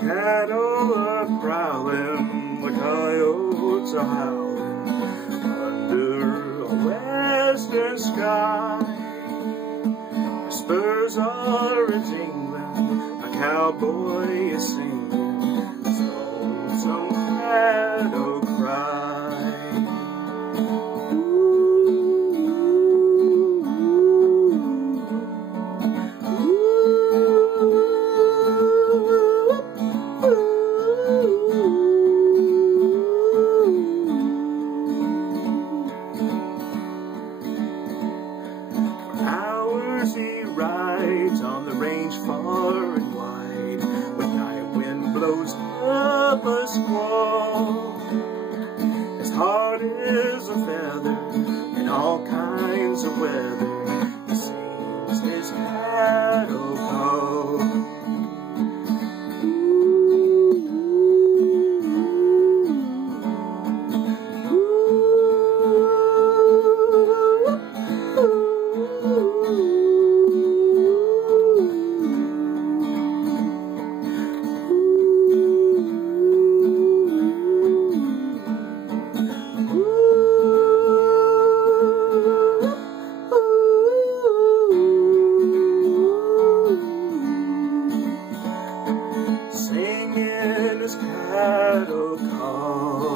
Cattle are prowling, the coyotes are howling under a western sky. The spurs are a jingling, a cowboy is singing his lonesome cattle cry. He rides on the range far and wide, when night wind blows up a squall. His heart is a feather in all kinds of weather. He sings his cattle call. Singing his cattle call.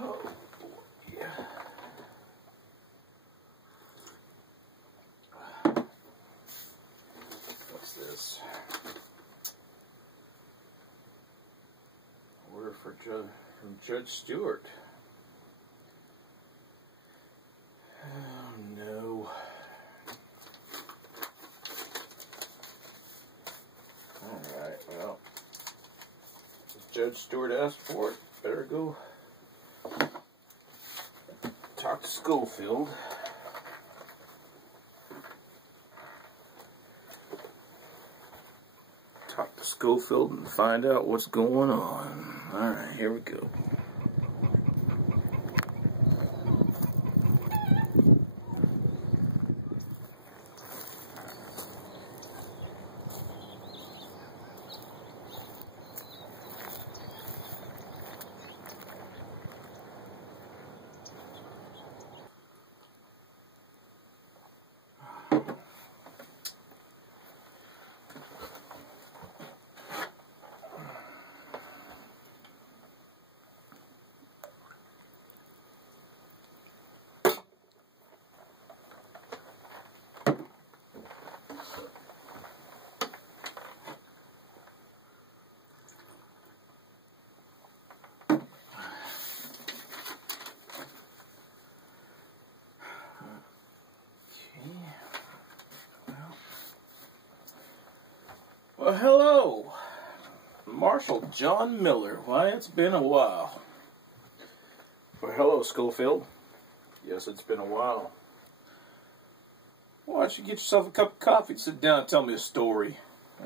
Oh boy. What's this? Order from Judge Stewart. Oh no. Alright, well, if Judge Stewart asked for it, better go talk to Schofield. Talk to Schofield and find out what's going on. Alright, here we go. Well, hello, Marshal John Miller. Why, it's been a while. Well, hello, Schofield. Yes, it's been a while. Why don't you get yourself a cup of coffee and sit down and tell me a story?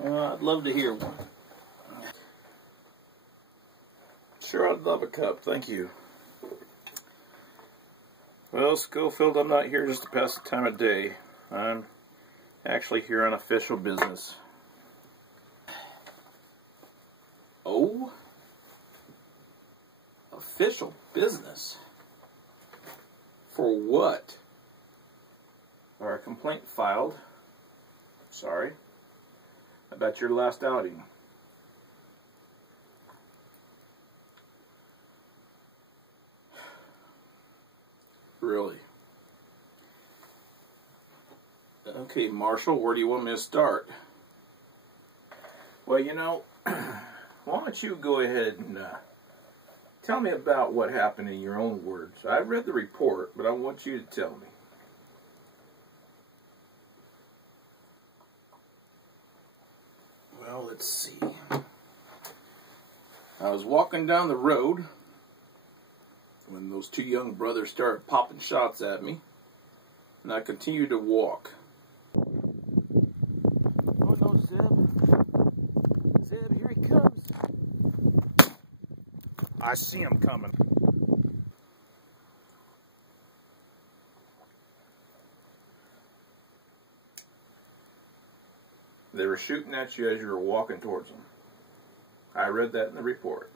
I'd love to hear one. Sure, I'd love a cup. Thank you. Well, Schofield, I'm not here just to pass the time of day. I'm actually here on official business. Oh? Official business? For what? Or a complaint filed. Sorry. About your last outing. Really? Okay, Marshal, where do you want me to start? Well, you know, why don't you go ahead and tell me about what happened in your own words. I read the report, but I want you to tell me. Well, let's see. I was walking down the road when those two young brothers started popping shots at me, and I continued to walk. Oh no, Zeb. Zeb, here he comes. I see him coming. They were shooting at you as you were walking towards them. I read that in the report.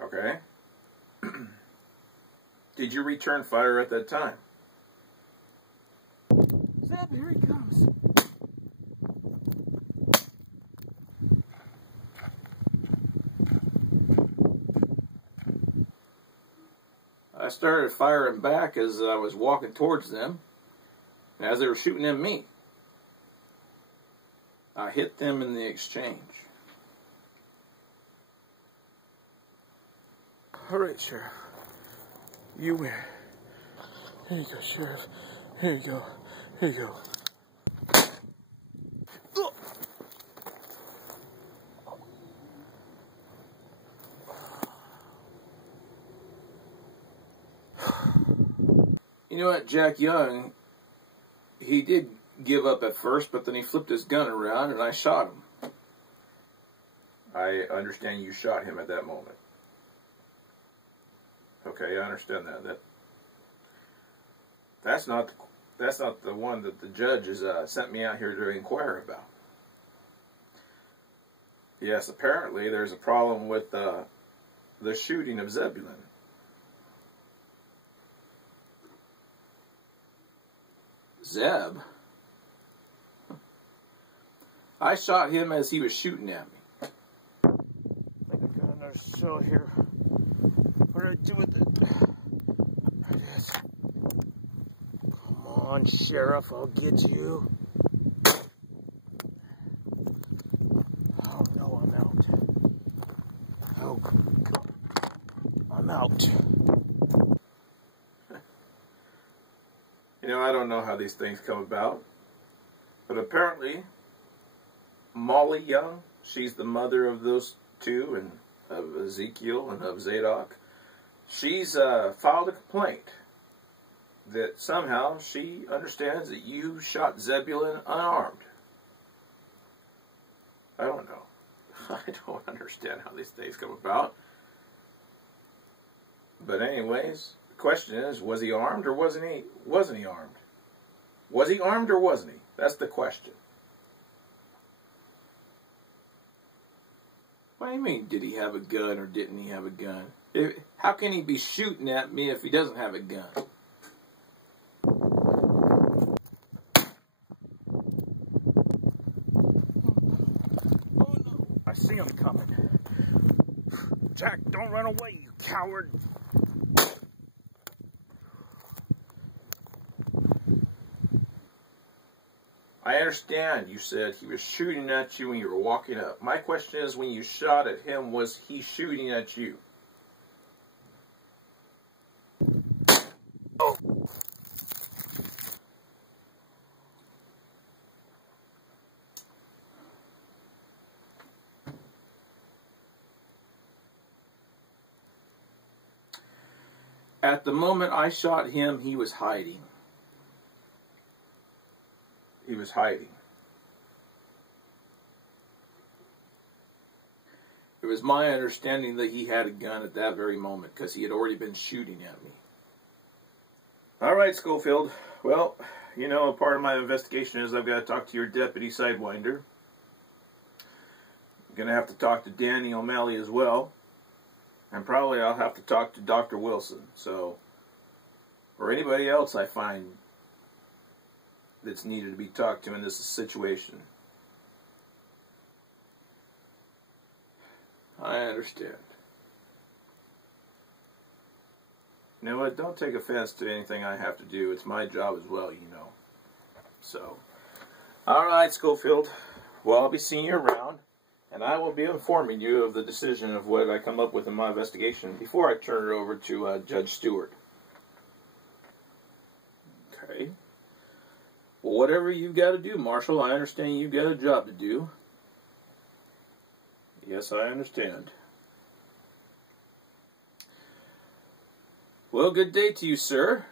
Okay. Did you return fire at that time? Zeb, here he comes. I started firing back as I was walking towards them, and as they were shooting at me. I hit them in the exchange. All right, Sheriff. You win. Here you go, Sheriff. Here you go. Here you go. You know what, Jack Young, he did give up at first, but then he flipped his gun around and I shot him. I understand you shot him at that moment. Okay, I understand that. That's not the one that the judge has sent me out here to inquire about. Yes, apparently there's a problem with the shooting of Zebulon. Zeb? I shot him as he was shooting at me. I think I've got another shell here. What do I do with it? There it is. Come on, Sheriff, I'll get you. Oh no, I'm out. Oh, I'm out. You know, I don't know how these things come about, but apparently Molly Young, she's the mother of those two, and of Ezekiel and of Zadok. She's filed a complaint that somehow she understands that you shot Zebulon unarmed. I don't know. I don't understand how these things come about. But anyways, the question is, was he armed or wasn't he? Wasn't he armed? Was he armed or wasn't he? That's the question. What do you mean, did he have a gun or didn't he have a gun? How can he be shooting at me if he doesn't have a gun? Oh no, I see him coming. Jack, don't run away, you coward. I understand you said he was shooting at you when you were walking up. My question is, when you shot at him, was he shooting at you? Oh. At the moment I shot him, he was hiding. He was hiding. It was my understanding that he had a gun at that very moment because he had already been shooting at me. All right, Schofield. Well, you know, part of my investigation is I've got to talk to your deputy, Sidewinder. I'm going to have to talk to Danny O'Malley as well. And probably I'll have to talk to Dr. Wilson. So, or anybody else I find that's needed to be talked to in this situation. I understand. You know what? Don't take offense to anything I have to do. It's my job as well, you know. So, alright, Schofield. Well, I'll be seeing you around, and I will be informing you of the decision of what I come up with in my investigation before I turn it over to Judge Stewart. Okay. Well, whatever you've got to do, Marshal, I understand you've got a job to do. Yes, I understand. Well, good day to you, sir.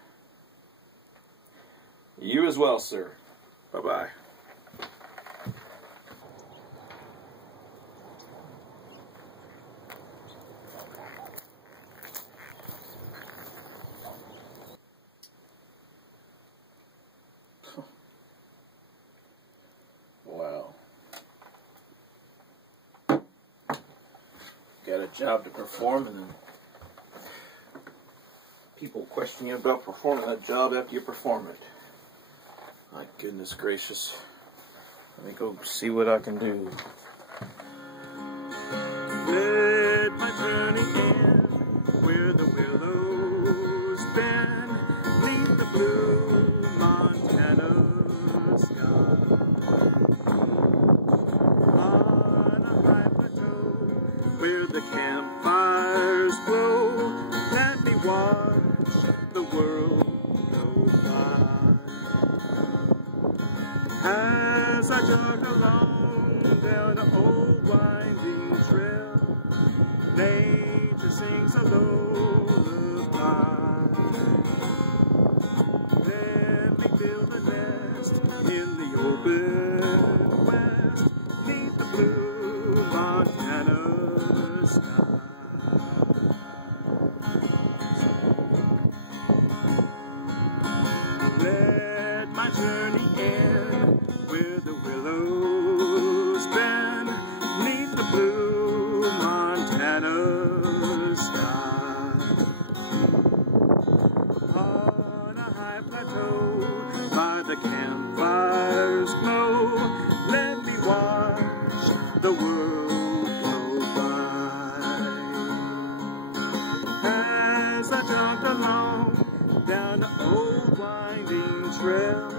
You as well, sir. Bye-bye. got a job to perform, and then people question you about performing that job after you perform it. My goodness gracious. Let me go see what I can do. Let my journey end where the willows bend neath the blue Montana sky. On a high plateau where the campfires glow, let me watch the world go by. As I jog along down an old winding trail, nature sings a lullaby. Let me build a nest in the open west, neath the blue Montana sky. Let my journey end where the willows bend neath the blue Montana sky. On a high plateau by the campfire's glow, let me watch the world go by. As I jog along down the old winding trail,